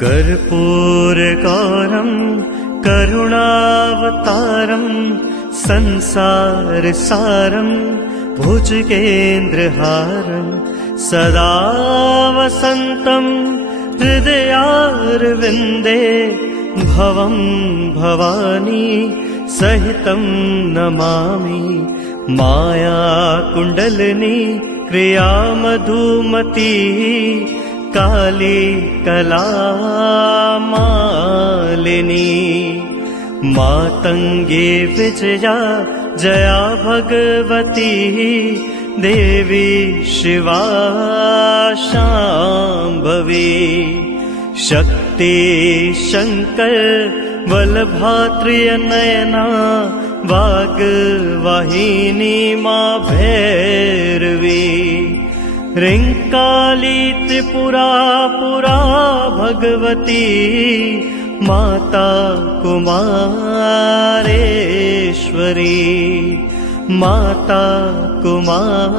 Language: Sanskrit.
कर्पूरगौरं करुणावतारं संसारसारं भुजगेन्द्रहारं सदा वसन्तं हृदयारविन्दे भवं भवानी सहितं नमामि। मायाकुण्डलिनी क्रियामधुमती काली कलामालिनी मातङ्गी विजया जया भगवती देवी शिवा शाम्भवी शक्ति शङ्कर बलभात्रिनयना वाग्वाहिनी मा भैरवी ह्रीङ्काली त्रिपुरा पुरा भगवती माता कुमारेश्वरी माता कुमारेश्वरी।